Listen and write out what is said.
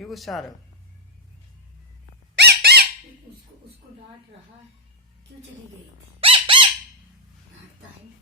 You गुस्सा उसको उसको डांट रहा है, क्यों चली गई थी, डांटता है।